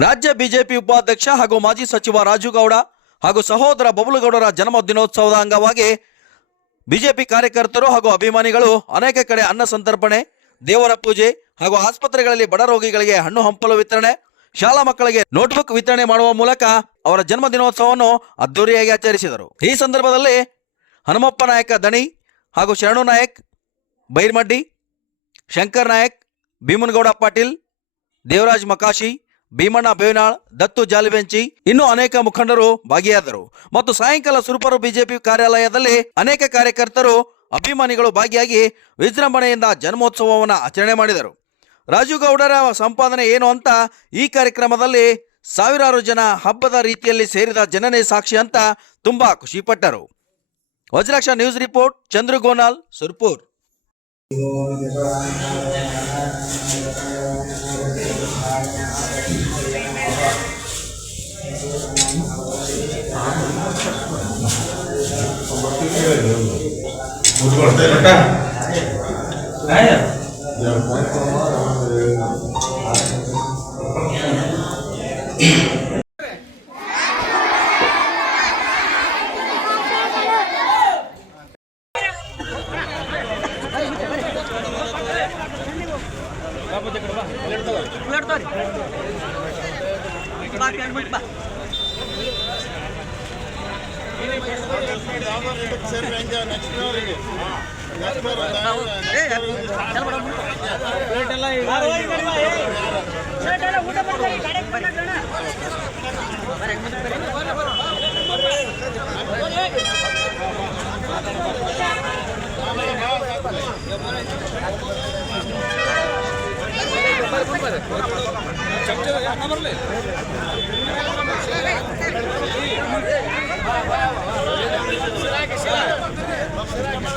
ರಾಜ್ಯ ಬಿಜೆಪಿ ಉಪಾಧ್ಯಕ್ಷ ಹಾಗೂ ಮಾಜಿ ಸಚಿವ ರಾಜು ಗೌಡ ಹಾಗೂ ಸಹೋದರ ಬಬಲುಗೌಡರ ಜನ್ಮ ದಿನೋತ್ಸವದ ಅಂಗವಾಗಿ ಬಿಜೆಪಿ ಕಾರ್ಯಕರ್ತರು ಹಾಗೂ ಅಭಿಮಾನಿಗಳು ಅನೇಕ ಕಡೆ ಅನ್ನ ಸಂತರ್ಪಣೆ, ದೇವರ ಪೂಜೆ ಹಾಗೂ ಆಸ್ಪತ್ರೆಗಳಲ್ಲಿ ಬಡ ರೋಗಿಗಳಿಗೆ ಹಣ್ಣು ಹಂಪಲು ವಿತರಣೆ, ಶಾಲಾ ಮಕ್ಕಳಿಗೆ ನೋಟ್ಬುಕ್ ವಿತರಣೆ ಮಾಡುವ ಮೂಲಕ ಅವರ ಜನ್ಮ ದಿನೋತ್ಸವವನ್ನು ಅದ್ದೂರಿಯಾಗಿ ಆಚರಿಸಿದರು. ಈ ಸಂದರ್ಭದಲ್ಲಿ ಹನುಮಪ್ಪ ನಾಯಕ ದಣಿ ಹಾಗೂ ಶರಣು ನಾಯಕ್ ಬೈರ್ಮಡ್ಡಿ, ಶಂಕರ್ ನಾಯಕ್, ಭೀಮನಗೌಡ ಪಾಟೀಲ್, ದೇವರಾಜ್ ಮಕಾಶಿ, ಭೀಮಣ್ಣ ಬೇವನಾಳ್, ದತ್ತು ಜಾಲಿಬೆಂಚಿ ಇನ್ನೂ ಅನೇಕ ಮುಖಂಡರು ಭಾಗಿಯಾದರು. ಮತ್ತು ಸಾಯಂಕಾಲ ಸುರಪುರ ಬಿಜೆಪಿ ಕಾರ್ಯಾಲಯದಲ್ಲಿ ಅನೇಕ ಕಾರ್ಯಕರ್ತರು, ಅಭಿಮಾನಿಗಳು ಭಾಗಿಯಾಗಿ ವಿಜೃಂಭಣೆಯಿಂದ ಜನ್ಮೋತ್ಸವವನ್ನು ಆಚರಣೆ ಮಾಡಿದರು. ರಾಜು ಗೌಡರ ಸಂಪಾದನೆ ಏನು ಅಂತ ಈ ಕಾರ್ಯಕ್ರಮದಲ್ಲಿ ಸಾವಿರಾರು ಜನ ಹಬ್ಬದ ರೀತಿಯಲ್ಲಿ ಸೇರಿದ ಜನನೇ ಸಾಕ್ಷಿ ಅಂತ ತುಂಬಾ ಖುಷಿಪಟ್ಟರು. Vajraksha news report, Chandru Gonal, Surpur.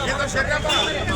ये तो